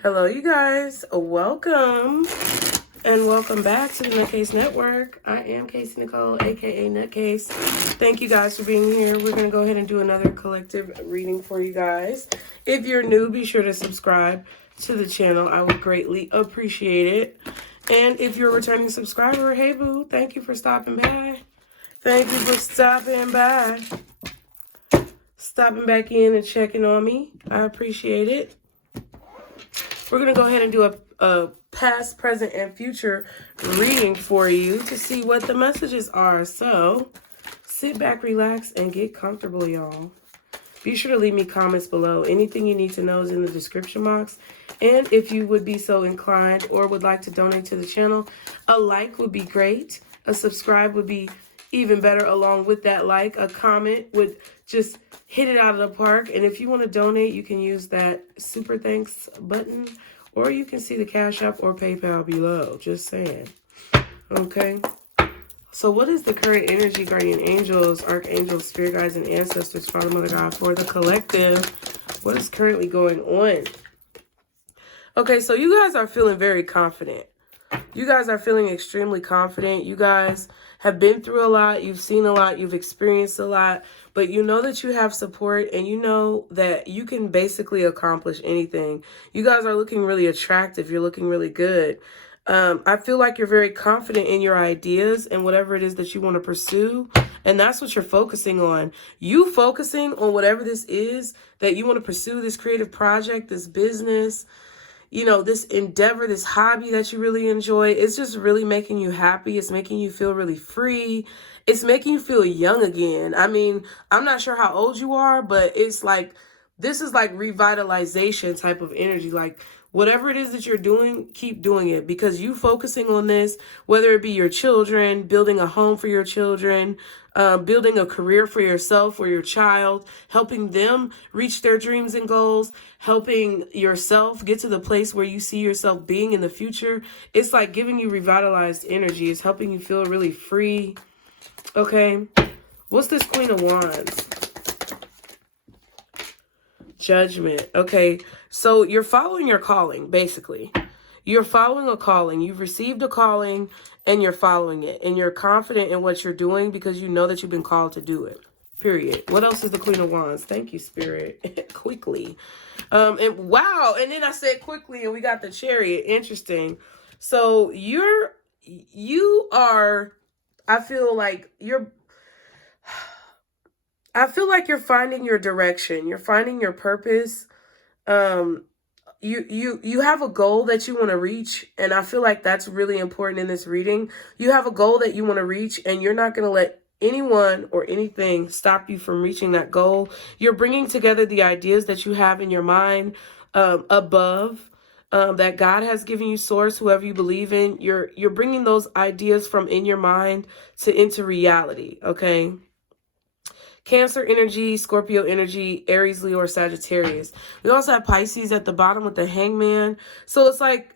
Hello, you guys. Welcome and welcome back to the Nutcase Network. I am Casey Nicole, aka Nutcase. Thank you guys for being here. We're going to go ahead and do another collective reading for you guys. If you're new, be sure to subscribe to the channel. I would greatly appreciate it. And if you're a returning subscriber, hey boo, thank you for stopping by. Thank you for stopping by. Stopping back in and checking on me. I appreciate it. We're going to go ahead and do a past, present, and future reading for you to see what the messages are. So, sit back, relax, and get comfortable, y'all. Be sure to leave me comments below. Anything you need to know is in the description box. And if you would be so inclined or would like to donate to the channel, a like would be great. A subscribe would be even better along with that like. A comment would just hit it out of the park. And if you want to donate, you can use that super thanks button. Or you can see the Cash App or PayPal below. Just saying. Okay. So what is the current energy, guardian angels, archangels, spirit guides, and ancestors, Father, Mother, God, for the collective? What is currently going on? Okay, so you guys are feeling very confident. You guys are feeling extremely confident. You guys have been through a lot. You've seen a lot. You've experienced a lot. But you know that you have support and you know that you can basically accomplish anything. You guys are looking really attractive. You're looking really good. I feel like you're very confident in your ideas and whatever it is that you want to pursue. And that's what you're focusing on. You focusing on whatever this is that you want to pursue, this creative project, this business, you know, this endeavor, this hobby that you really enjoy. It's just really making you happy. It's making you feel really free. It's making you feel young again. I mean, I'm not sure how old you are, but it's like, this is like revitalization type of energy. Like, whatever it is that you're doing, keep doing it, because you focusing on this, whether it be your children, building a home for your children, building a career for yourself or your child, helping them reach their dreams and goals, helping yourself get to the place where you see yourself being in the future. It's like giving you revitalized energy. It's helping you feel really free. Okay. What's this Queen of Wands? Judgment. Okay. So you're following your calling, basically. You're following a calling. You've received a calling and you're following it. And you're confident in what you're doing because you know that you've been called to do it. Period. What else is the Queen of Wands? Thank you, Spirit. Quickly. And wow. And then I said quickly and we got the Chariot. Interesting. So you are, I feel like you're finding your direction. You're finding your purpose. You have a goal that you want to reach, and I feel like that's really important in this reading. You have a goal that you want to reach, and you're not going to let anyone or anything stop you from reaching that goal. You're bringing together the ideas that you have in your mind above, that God has given you, source, whoever you believe in. You're bringing those ideas from in your mind into reality, okay? Cancer energy, Scorpio energy, Aries, Leo, or Sagittarius. We also have Pisces at the bottom with the Hangman. So it's like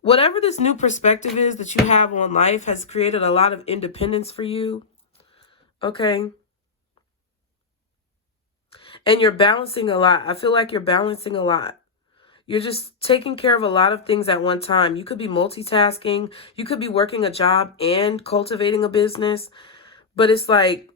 whatever this new perspective is that you have on life has created a lot of independence for you. Okay. And you're balancing a lot. I feel like you're balancing a lot. You're just taking care of a lot of things at one time. You could be multitasking. You could be working a job and cultivating a business. But it's like,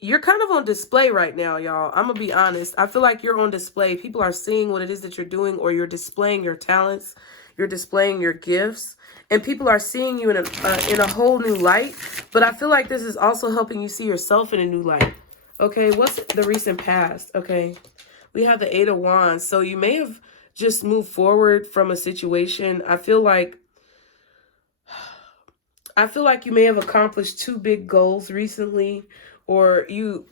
you're kind of on display right now, y'all. I'm going to be honest. I feel like you're on display. People are seeing what it is that you're doing, or you're displaying your talents. You're displaying your gifts. And people are seeing you in a whole new light. But I feel like this is also helping you see yourself in a new light. Okay, what's the recent past? Okay, we have the Eight of Wands. So you may have just moved forward from a situation. I feel like you may have accomplished 2 big goals recently. Or you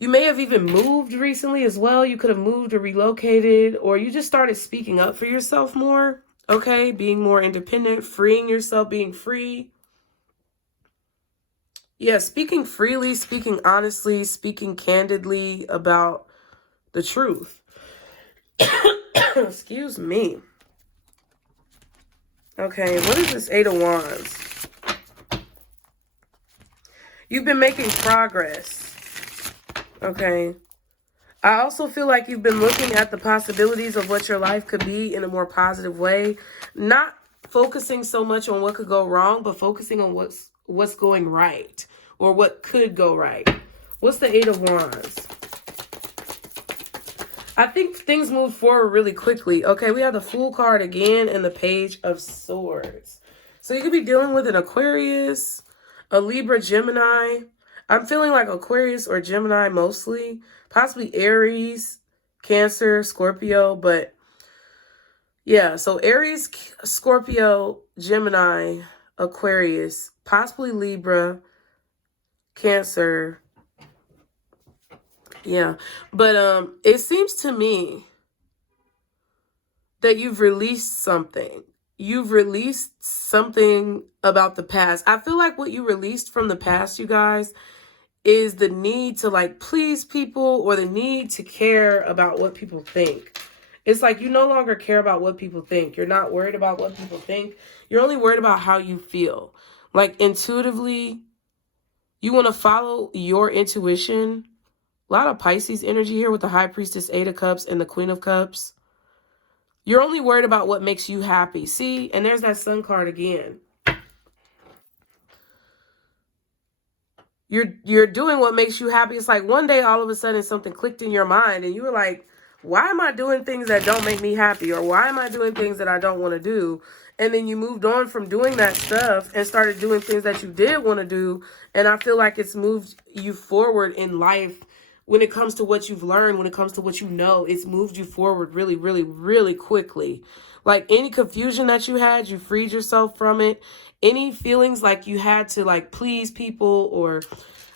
may have even moved recently as well. You could have moved or relocated, or you just started speaking up for yourself more. Okay, being more independent, freeing yourself, being free. Yeah, speaking freely, speaking honestly, speaking candidly about the truth. Excuse me. Okay, what is this Eight of Wands? You've been making progress. Okay. I also feel like you've been looking at the possibilities of what your life could be in a more positive way. Not focusing so much on what could go wrong, but focusing on what's going right or what could go right. What's the Eight of Wands? I think things move forward really quickly. Okay, we have the Fool card again and the Page of Swords. So you could be dealing with an Aquarius, a Libra, Gemini. I'm feeling like Aquarius or Gemini mostly. Possibly Aries, Cancer, Scorpio. But yeah, so Aries, Scorpio, Gemini, Aquarius, possibly Libra, Cancer. Yeah, but it seems to me that you've released something. You've released something about the past. I feel like what you released from the past, you guys, is the need to like please people or the need to care about what people think. It's like you no longer care about what people think. You're not worried about what people think. You're only worried about how you feel. Like intuitively, you want to follow your intuition. A lot of Pisces energy here with the High Priestess, Eight of Cups, and the Queen of Cups. You're only worried about what makes you happy. See, and there's that Sun card again. You're doing what makes you happy. It's like one day all of a sudden something clicked in your mind and you were like, why am I doing things that don't make me happy? Or why am I doing things that I don't want to do? And then you moved on from doing that stuff and started doing things that you did want to do. And I feel like it's moved you forward in life. When it comes to what you've learned, when it comes to what you know, it's moved you forward really, really, really quickly. Like any confusion that you had, you freed yourself from it. Any feelings like you had to like please people or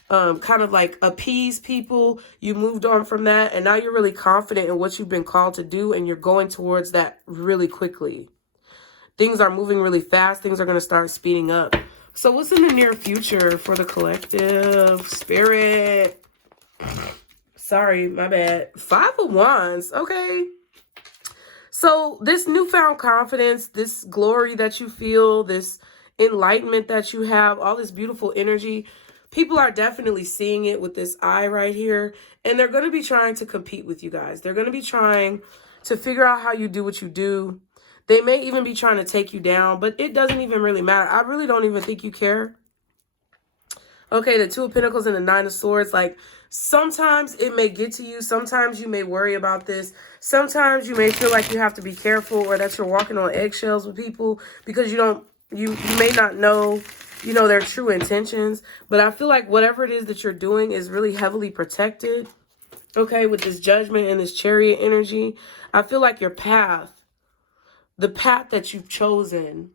kind of like appease people, you moved on from that. And now you're really confident in what you've been called to do and you're going towards that really quickly. Things are moving really fast. Things are going to start speeding up. So what's in the near future for the collective? Spirit. Sorry, my bad. Five of Wands. Okay. So this newfound confidence, this glory that you feel, this enlightenment that you have, all this beautiful energy, people are definitely seeing it with this eye right here. And they're going to be trying to compete with you guys. They're going to be trying to figure out how you do what you do. They may even be trying to take you down, but it doesn't even really matter. I really don't even think you care. Okay, the Two of Pentacles and the Nine of Swords. Like, sometimes it may get to you. Sometimes you may worry about this. Sometimes you may feel like you have to be careful or that you're walking on eggshells with people because you may not know, their true intentions. But I feel like whatever it is that you're doing is really heavily protected. Okay, with this Judgment and this Chariot energy. I feel like your path, the path that you've chosen,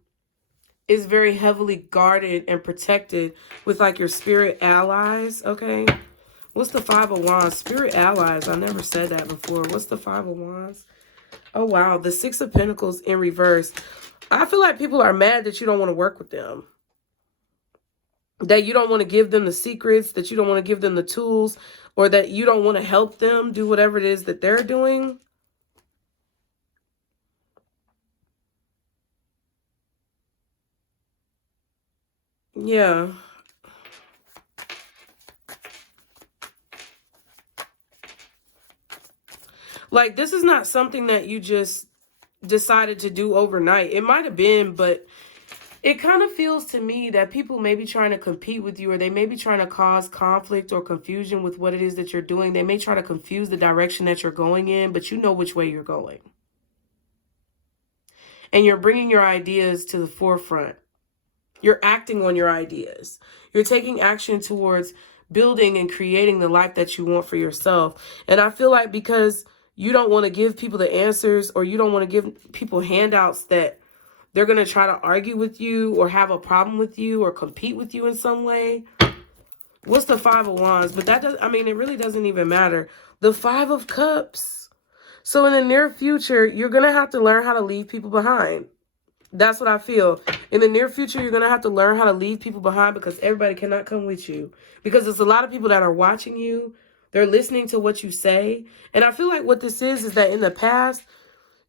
is very heavily guarded and protected with like your spirit allies. Okay. What's the Five of Wands? Spirit allies. I never said that before. What's the Five of Wands? Oh, wow. The Six of Pentacles in reverse. I feel like people are mad that you don't want to work with them. That you don't want to give them the secrets, that you don't want to give them the tools, or that you don't want to help them do whatever it is that they're doing. Yeah. Like, this is not something that you just decided to do overnight. It might have been, but it kind of feels to me that people may be trying to compete with you, or they may be trying to cause conflict or confusion with what it is that you're doing. They may try to confuse the direction that you're going in, but you know which way you're going. And you're bringing your ideas to the forefront. You're acting on your ideas. You're taking action towards building and creating the life that you want for yourself. And I feel like because you don't want to give people the answers, or you don't want to give people handouts that they're going to try to argue with you or have a problem with you or compete with you in some way. What's the Five of Wands? But that does, I mean, it really doesn't even matter. The Five of Cups. So in the near future, you're going to have to learn how to leave people behind. That's what I feel. In the near future, you're going to have to learn how to leave people behind because everybody cannot come with you. Because there's a lot of people that are watching you. They're listening to what you say. And I feel like what this is that in the past,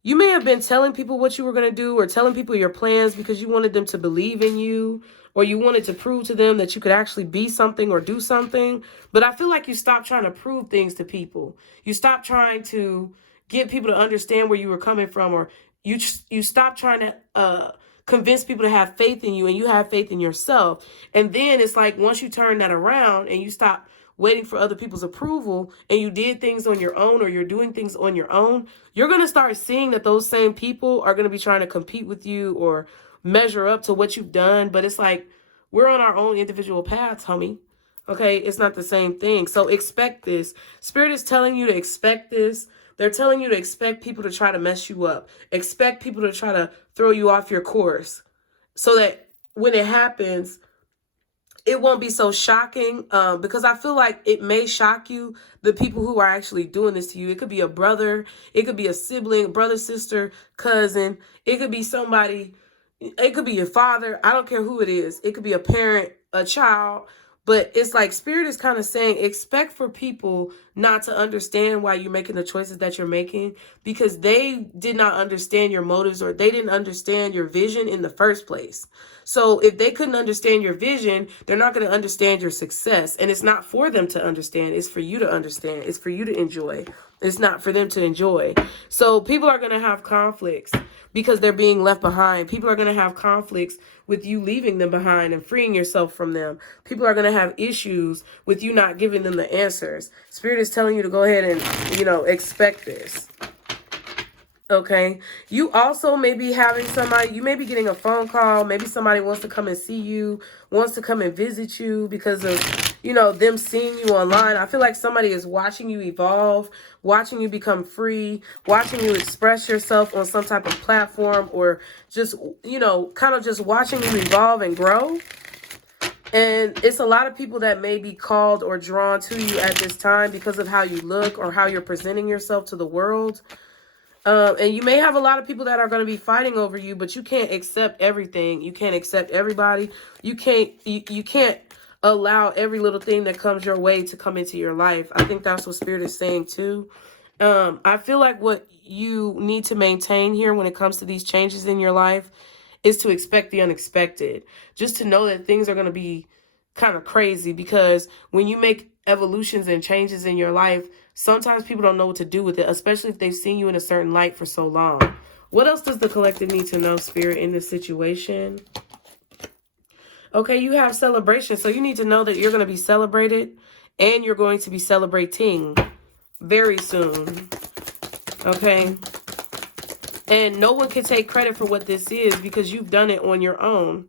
you may have been telling people what you were going to do or telling people your plans because you wanted them to believe in you or you wanted to prove to them that you could actually be something or do something. But I feel like you stopped trying to prove things to people. You stopped trying to get people to understand where you were coming from, or you stopped trying to convince people to have faith in you, and you have faith in yourself. And then it's like once you turn that around and you stop waiting for other people's approval and you did things on your own, or you're doing things on your own, you're going to start seeing that those same people are going to be trying to compete with you or measure up to what you've done. But it's like, we're on our own individual paths, homie. Okay, it's not the same thing. So expect this. Spirit is telling you to expect this. They're telling you to expect people to try to mess you up. Expect people to try to throw you off your course, so that when it happens, it won't be so shocking, because I feel like it may shock you, the people who are actually doing this to you. It could be a brother. It could be a sibling, brother, sister, cousin. It could be somebody. It could be your father. I don't care who it is. It could be a parent, a child. But it's like Spirit is kind of saying, expect for people not to understand why you're making the choices that you're making, because they did not understand your motives, or they didn't understand your vision in the first place. So if they couldn't understand your vision, they're not going to understand your success. And it's not for them to understand. It's for you to understand. It's for you to enjoy. It's not for them to enjoy. So people are going to have conflicts because they're being left behind. People are going to have conflicts with you leaving them behind and freeing yourself from them. People are going to have issues with you not giving them the answers. Spirit is telling you to go ahead and, expect this. Okay. You also may be having somebody, you may be getting a phone call. Maybe somebody wants to come and see you, wants to come and visit you because of, them seeing you online. I feel like somebody is watching you evolve, watching you become free, watching you express yourself on some type of platform, or just, kind of just watching you evolve and grow. And it's a lot of people that may be called or drawn to you at this time because of how you look or how you're presenting yourself to the world. And you may have a lot of people that are going to be fighting over you, but you can't accept everything. You can't accept everybody. You can't allow every little thing that comes your way to come into your life. I think that's what Spirit is saying too. I feel like what you need to maintain here when it comes to these changes in your life is to expect the unexpected. Just to know that things are going to be kind of crazy, because when you make evolutions and changes in your life, sometimes people don't know what to do with it, especially if they've seen you in a certain light for so long. What else does the collective need to know, Spirit, in this situation? Okay, you have celebration. So you need to know that you're going to be celebrated, and you're going to be celebrating very soon. Okay. And no one can take credit for what this is, because you've done it on your own.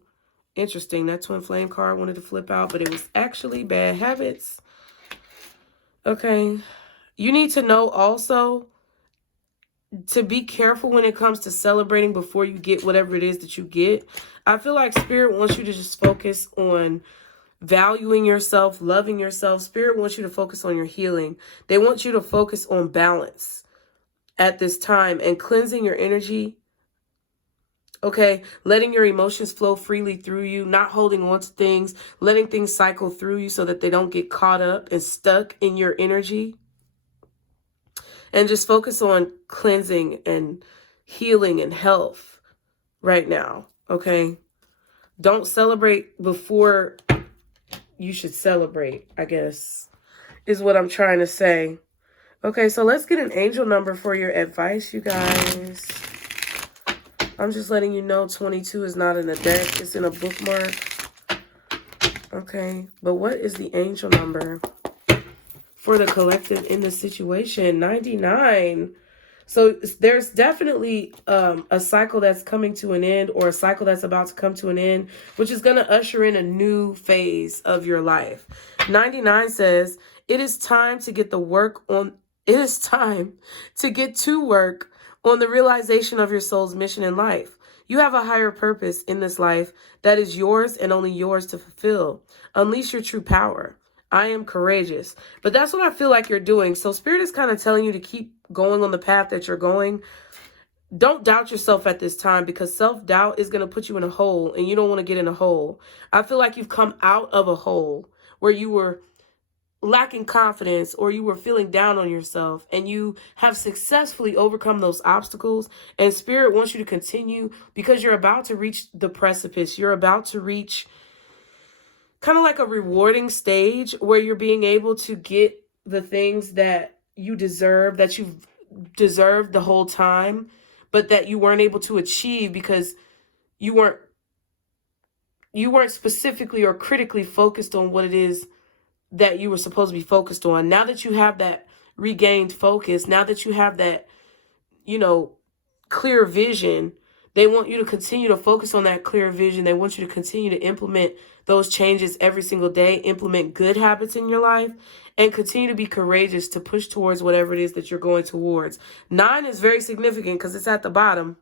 Interesting. That twin flame card wanted to flip out, but it was actually bad habits. Okay. You need to know also to be careful when it comes to celebrating before you get whatever it is that you get. I feel like Spirit wants you to just focus on valuing yourself, loving yourself. Spirit wants you to focus on your healing. They want you to focus on balance at this time and cleansing your energy. Okay, letting your emotions flow freely through you, not holding on to things, letting things cycle through you so that they don't get caught up and stuck in your energy. And just focus on cleansing and healing and health right now, okay? Don't celebrate before you should celebrate, I guess, is what I'm trying to say. Okay, so let's get an angel number for your advice, you guys. I'm just letting you know 22 is not in a deck. It's in a bookmark. Okay, but what is the angel number for the collective in this situation? 99. So there's definitely a cycle that's coming to an end, or a cycle that's about to come to an end, which is going to usher in a new phase of your life. 99 says, it is time to get to work on the realization of your soul's mission in life. You have a higher purpose in this life that is yours and only yours to fulfill. Unleash your true power. I am courageous. But that's what I feel like you're doing. So Spirit is kind of telling you to keep going on the path that you're going. Don't doubt yourself at this time, because self-doubt is going to put you in a hole, and you don't want to get in a hole. I feel like you've come out of a hole where you were lacking confidence, or you were feeling down on yourself, and you have successfully overcome those obstacles. And Spirit wants you to continue, because you're about to reach the precipice. You're about to reach kind of like a rewarding stage where you're being able to get the things that you deserve, that you've deserved the whole time, but that you weren't able to achieve because you weren't specifically or critically focused on what it is that you were supposed to be focused on. Now that you have that regained focus, now that you have that, you know, clear vision, they want you to continue to focus on that clear vision. They want you to continue to implement those changes every single day, implement good habits in your life, and continue to be courageous to push towards whatever it is that you're going towards. 9 is very significant because it's at the bottom.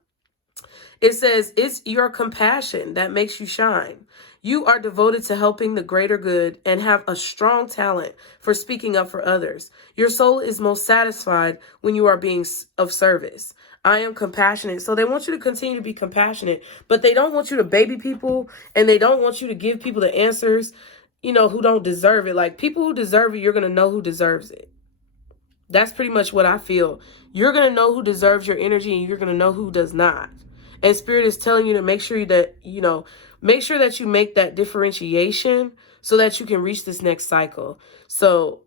It says, it's your compassion that makes you shine. You are devoted to helping the greater good and have a strong talent for speaking up for others. Your soul is most satisfied when you are being of service. I am compassionate. So they want you to continue to be compassionate, but they don't want you to baby people, and they don't want you to give people the answers, you know, who don't deserve it. Like, people who deserve it, you're going to know who deserves it. That's pretty much what I feel. You're going to know who deserves your energy, and you're going to know who does not. And Spirit is telling you to make sure that, you know, make sure that you make that differentiation so that you can reach this next cycle. So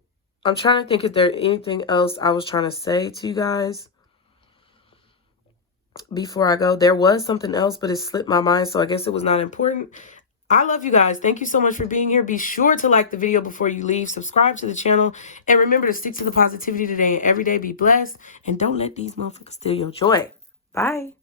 I'm trying to think if there's anything else I was trying to say to you guys before I go. There was something else, but it slipped my mind, so I guess it was not important. I love you guys. Thank you so much for being here. Be sure to like the video before you leave. Subscribe to the channel. And remember to stick to the positivity today and every day. Be blessed. And don't let these motherfuckers steal your joy. Bye.